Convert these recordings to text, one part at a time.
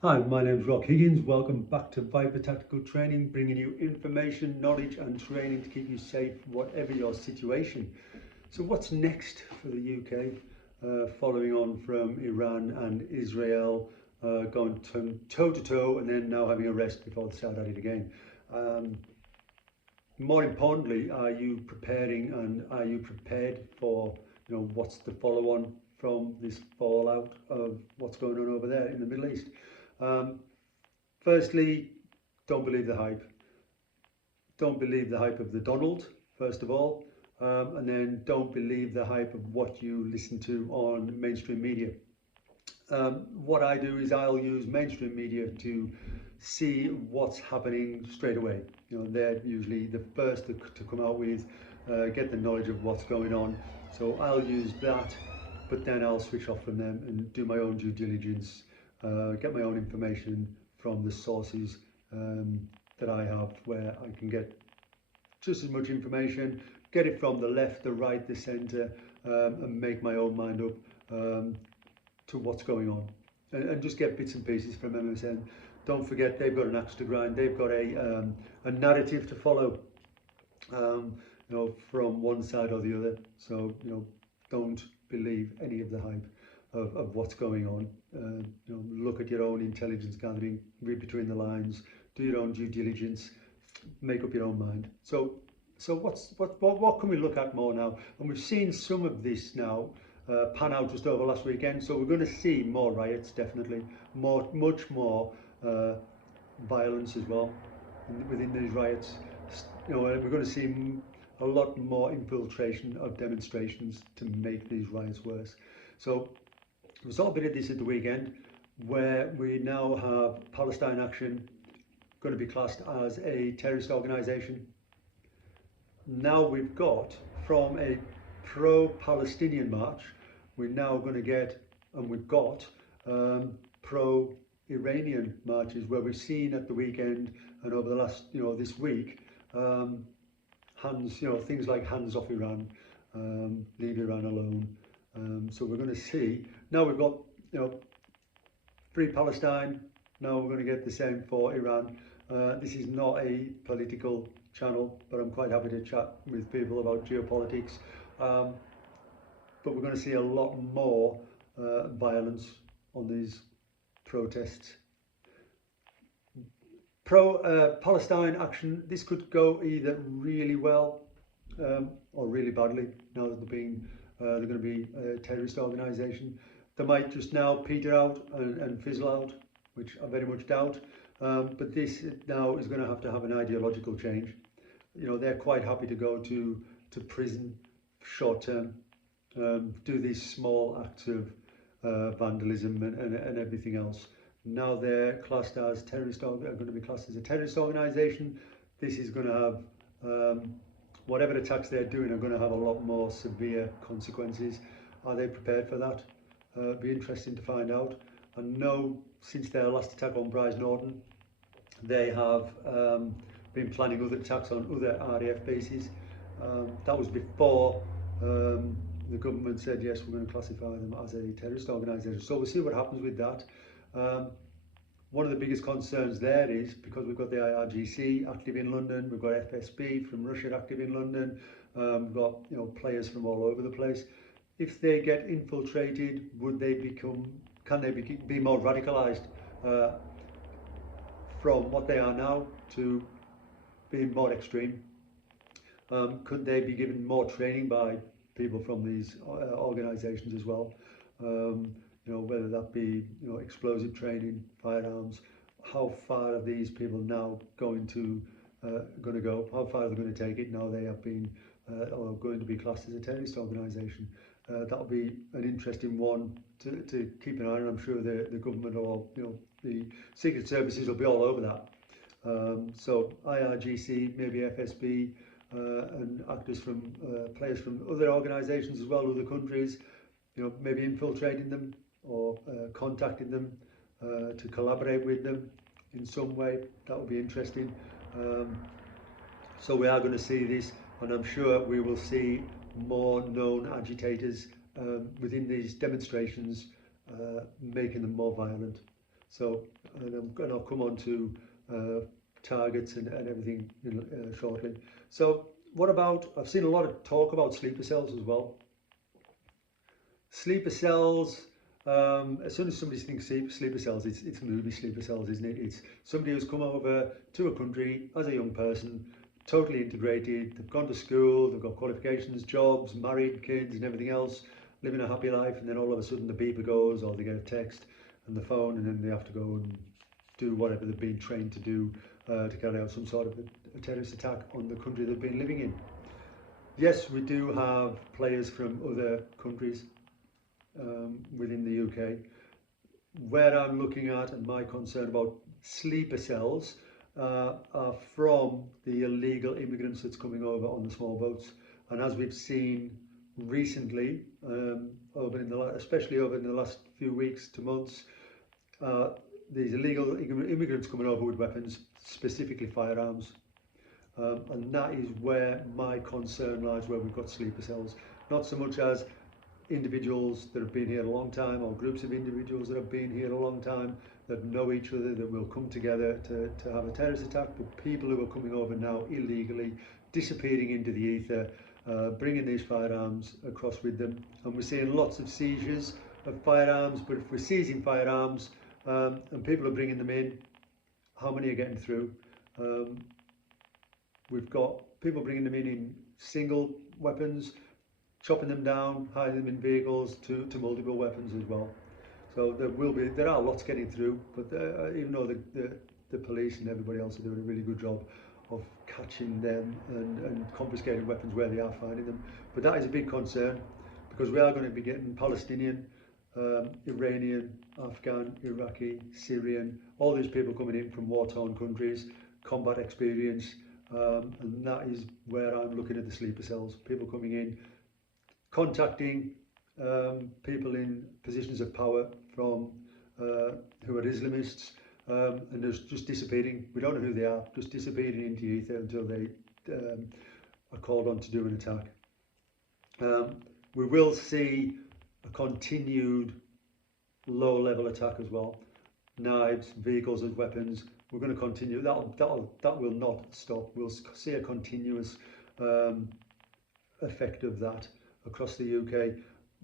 Hi, my name's Rock Higgins. Welcome back to Viper Tactical Training, bringing you information, knowledge and training to keep you safe, whatever your situation. So what's next for the UK, following on from Iran and Israel, going toe to toe and then now having a rest before they start at it again. Um, More importantly, are you preparing and are you prepared for, what's the follow on from this fallout of what's going on over there in the Middle East? Um, Firstly, don't believe the hype. Don't believe the hype of the Donald, first of all, and then don't believe the hype of what you listen to on mainstream media. What I do is I'll use mainstream media to see what's happening straight away. They're usually the first to come out with, get the knowledge of what's going on. So I'll use that, but then I'll switch off from them and do my own due diligence, get my own information from the sources that I have, where I can get just as much information, get it from the left, the right, the centre, and make my own mind up to what's going on, and just get bits and pieces from MSN. Don't forget they've got an axe to grind. They've got a narrative to follow, from one side or the other. So don't believe any of the hype of what's going on. Look at your own intelligence gathering, read between the lines, do your own due diligence, make up your own mind. So what can we look at more now? And we've seen some of this now pan out just over last weekend. So we're going to see more riots, definitely, much more violence as well within these riots. We're going to see a lot more infiltration of demonstrations to make these riots worse. So we saw a bit of this at the weekend, where we now have Palestine Action going to be classed as a terrorist organisation. Now we've got, from a pro-Palestinian march, we're now going to get, and we've got, pro-Iranian marches, where we've seen at the weekend and over the last, this week, things like hands off Iran, leave Iran alone. So we're going to see, now we've got, free Palestine, now we're going to get the same for Iran. This is not a political channel, but I'm quite happy to chat with people about geopolitics. But we're going to see a lot more violence on these protests. Pro-Palestine action, this could go either really well or really badly, now that they're going to be a terrorist organisation. They might just now peter out and fizzle out, which I very much doubt. But this now is going to have an ideological change. They're quite happy to go to prison short term, do these small acts of vandalism and everything else. Now they're classed as terrorist, are going to be classed as a terrorist organisation. This is going to have, whatever attacks they're doing are going to have a lot more severe consequences. Are they prepared for that? Be interesting to find out. I know since their last attack on Bryce Norton, they have been planning other attacks on other RAF bases. That was before the government said, yes, we're going to classify them as a terrorist organisation. So we'll see what happens with that. One of the biggest concerns there is, because we've got the IRGC active in London, we've got FSB from Russia active in London, we've got players from all over the place. If they get infiltrated, can they be more radicalised from what they are now to being more extreme? Could they be given more training by people from these organisations as well? Whether that be explosive training, firearms. How far are these people now going to go? How far are they going to take it now they have been or going to be classed as a terrorist organisation? That'll be an interesting one to keep an eye on. I'm sure the government or the secret services will be all over that. So IRGC, maybe FSB, and actors from players from other organisations as well, other countries, maybe infiltrating them or contacting them to collaborate with them in some way. That would be interesting. So we are going to see this, and I'm sure we will see more known agitators within these demonstrations, making them more violent. So, and I'll come on to targets and everything shortly. So, what about, I've seen a lot of talk about sleeper cells as well. Sleeper cells, as soon as somebody thinks sleeper cells, it's movie sleeper cells, isn't it? It's somebody who's come over to a country as a young person, totally integrated, they've gone to school, they've got qualifications, jobs, married, kids and everything else, living a happy life, and then all of a sudden the beeper goes, or they get a text and the phone, and then they have to go and do whatever they've been trained to do to carry out some sort of a terrorist attack on the country they've been living in. Yes, we do have players from other countries within the UK. Where I'm looking at, and my concern about sleeper cells are from the illegal immigrants that's coming over on the small boats. And as we've seen recently, especially over in the last few weeks to months, these illegal immigrants coming over with weapons, specifically firearms. And that is where my concern lies, where we've got sleeper cells. Not so much as individuals that have been here a long time, or groups of individuals that have been here a long time, that know each other, that will come together to have a terrorist attack, but people who are coming over now illegally, disappearing into the ether, bringing these firearms across with them. And we're seeing lots of seizures of firearms, but if we're seizing firearms and people are bringing them in, how many are getting through? We've got people bringing them in single weapons, chopping them down, hiding them in vehicles to multiple weapons as well. So there are lots getting through, but even though the police and everybody else are doing a really good job of catching them and confiscating weapons where they are finding them. But that is a big concern, because we are going to be getting Palestinian, Iranian, Afghan, Iraqi, Syrian, all these people coming in from war-torn countries, combat experience, and that is where I'm looking at the sleeper cells. People coming in, contacting people in positions of power from who are Islamists, and they're just disappearing. We don't know who they are, just disappearing into ether until they are called on to do an attack. We will see a continued low-level attack as well. Knives, vehicles as weapons. We're going to continue. That will not stop. We'll see a continuous effect of that across the UK.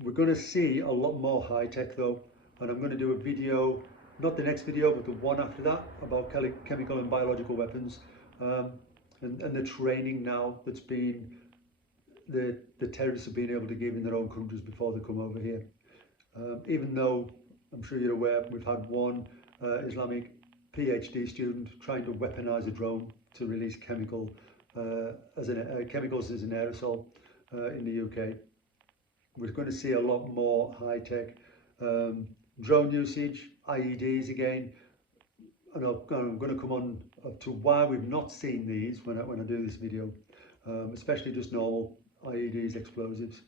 We're going to see a lot more high tech though, and I'm going to do a video, not the next video but the one after that, about chemical and biological weapons, and the training now that's been the terrorists have been able to give in their own countries before they come over here. Even though I'm sure you're aware, we've had one Islamic PhD student trying to weaponize a drone to release chemicals as an aerosol in the UK. We're going to see a lot more high-tech drone usage, IEDs again, and I'm going to come on to why we've not seen these when I do this video, especially just normal IEDs, explosives.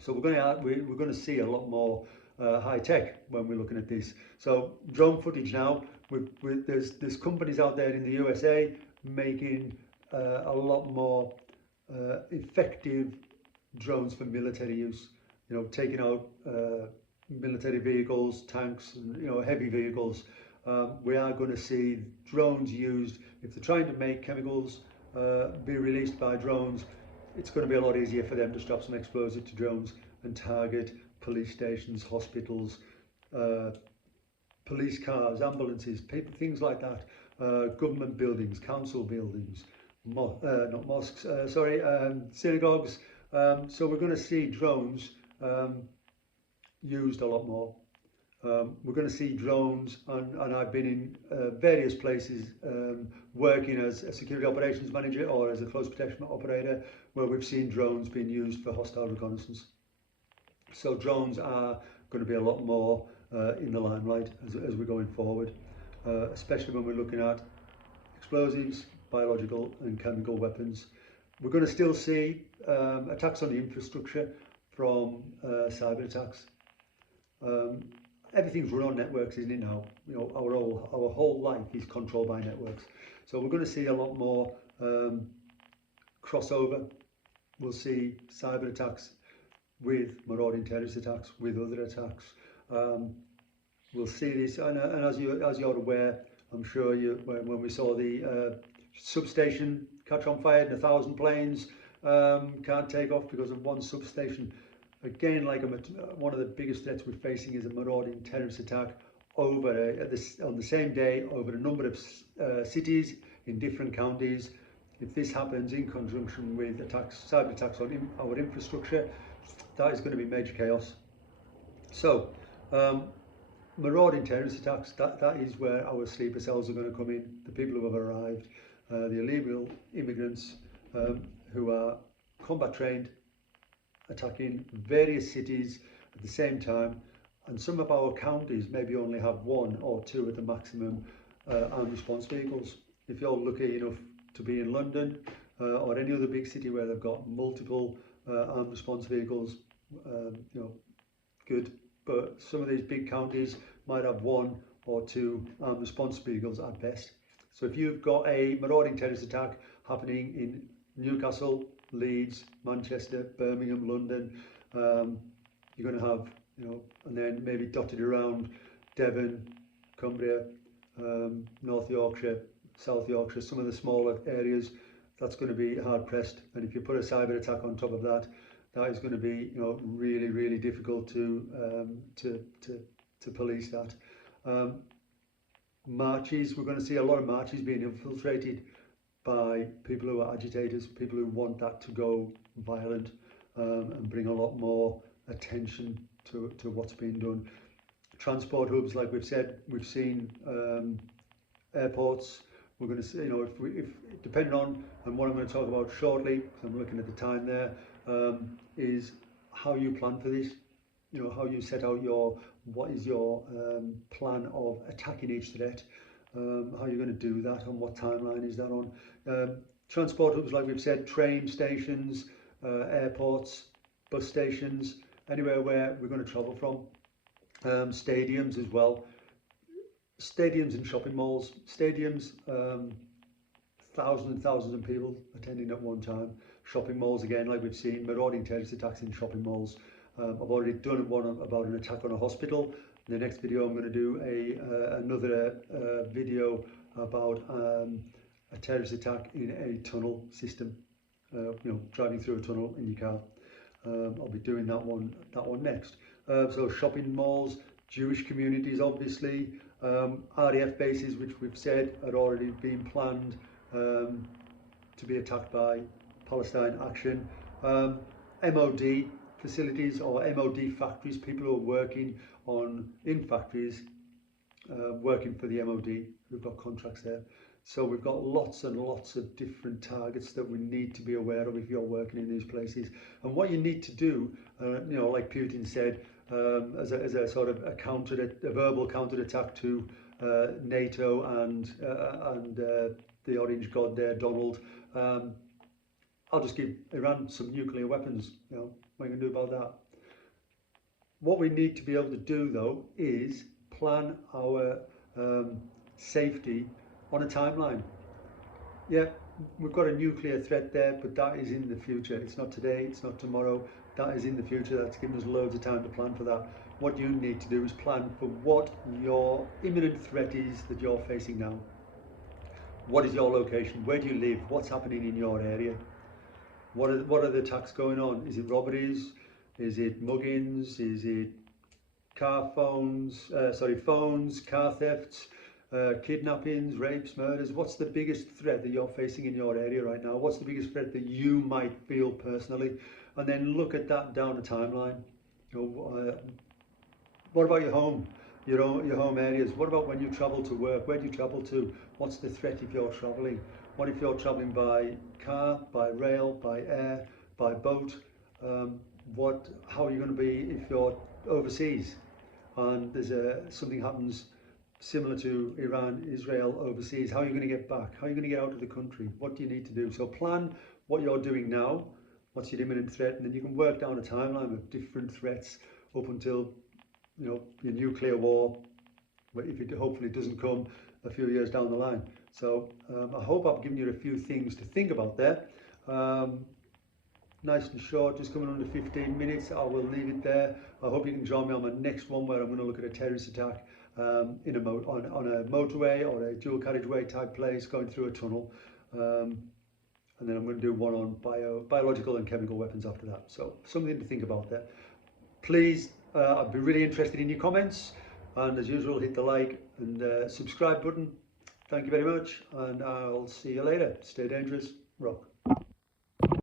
So we're going to see a lot more high-tech when we're looking at this. So drone footage now, there's companies out there in the USA making a lot more effective drones for military use, taking out military vehicles, tanks, and heavy vehicles. We are going to see drones used. If they're trying to make chemicals be released by drones, it's going to be a lot easier for them to strap some explosive to drones and target police stations, hospitals, police cars, ambulances, things like that, government buildings, council buildings, not mosques, synagogues. So we're going to see drones used a lot more. We're going to see drones, and I've been in various places working as a security operations manager or as a close protection operator, where we've seen drones being used for hostile reconnaissance. So drones are going to be a lot more in the limelight as we're going forward, especially when we're looking at explosives, biological and chemical weapons. We're going to still see attacks on the infrastructure from cyber attacks. Everything's run on networks, isn't it now? Our whole life is controlled by networks. So we're going to see a lot more crossover. We'll see cyber attacks with marauding terrorist attacks, with other attacks. we'll see this, and as you're aware, I'm sure when we saw the substation catch on fire and 1,000 planes can't take off because of one substation. Again, like one of the biggest threats we're facing is a marauding terrorist attack over on the same day over a number of cities in different counties. If this happens in conjunction with cyber attacks on our infrastructure, that is going to be major chaos. So, marauding terrorist attacks, that is where our sleeper cells are going to come in. The people who have arrived, the illegal immigrants who are combat trained, attacking various cities at the same time, and some of our counties maybe only have one or two at the maximum armed response vehicles. If you're lucky enough to be in London or any other big city where they've got multiple armed response vehicles, good. But some of these big counties might have one or two armed response vehicles at best. So if you've got a marauding terrorist attack happening in Newcastle, Leeds, Manchester, Birmingham, London, you're going to have, and then maybe dotted around Devon, Cumbria, North Yorkshire, South Yorkshire, some of the smaller areas, that's going to be hard pressed. And if you put a cyber attack on top of that, that is going to be, really, really difficult to police that. Marches, we're going to see a lot of marches being infiltrated by people who are agitators, people who want that to go violent and bring a lot more attention to what's being done. Transport hubs, like we've said, we've seen airports. We're going to see, if depending on, and what I'm going to talk about shortly, because I'm looking at the time there, is how you plan for this. How you set out what is your plan of attacking each threat, how you're going to do that, and what timeline is that on. Transport hubs, like we've said, train stations, airports, bus stations, anywhere where we're going to travel from. Stadiums as well. Stadiums and shopping malls. Stadiums, thousands and thousands of people attending at one time. Shopping malls, again, like we've seen, marauding terrorist attacks in shopping malls. I've already done one about an attack on a hospital. In the next video, I'm going to do another video about a terrorist attack in a tunnel system. Driving through a tunnel in your car. I'll be doing that one next. So shopping malls, Jewish communities, obviously, RAF bases, which we've said had already been planned to be attacked by Palestine Action. MOD facilities or MOD factories, people who are working in factories, working for the MOD, who've got contracts there. So we've got lots and lots of different targets that we need to be aware of if you're working in these places. And what you need to do, like Putin said, as a sort of a verbal counter-attack to NATO and the orange god there, Donald. I'll just give Iran some nuclear weapons. What are you going to do about that? What we need to be able to do, though, is plan our safety on a timeline. Yeah, we've got a nuclear threat there, but that is in the future. It's not today, it's not tomorrow. That is in the future. That's given us loads of time to plan for that. What you need to do is plan for what your imminent threat is that you're facing now. What is your location? Where do you live? What's happening in your area? What are the attacks going on? Is it robberies? Is it muggings? Is it phones, car thefts, kidnappings, rapes, murders? What's the biggest threat that you're facing in your area right now? What's the biggest threat that you might feel personally? And then look at that down a timeline. What about your home? Your home areas. What about when you travel to work? Where do you travel to? What's the threat if you're traveling? What if you're traveling by car, by rail, by air, by boat? How are you going to be if you're overseas and there's something happens similar to Iran, Israel overseas? How are you going to get back? How are you going to get out of the country? What do you need to do? So plan what you're doing now. What's your imminent threat? And then you can work down a timeline of different threats up until your nuclear war, if it hopefully doesn't come a few years down the line. So I hope I've given you a few things to think about there. Nice and short, just coming under 15 minutes. I will leave it there. I hope you can join me on my next one, where I'm going to look at a terrorist attack in on a motorway or a dual carriageway type place going through a tunnel. And then I'm going to do one on biological and chemical weapons after that. So something to think about there. Please, I'd be really interested in your comments. And as usual, hit the like and subscribe button. Thank you very much, and I'll see you later. Stay dangerous, rock.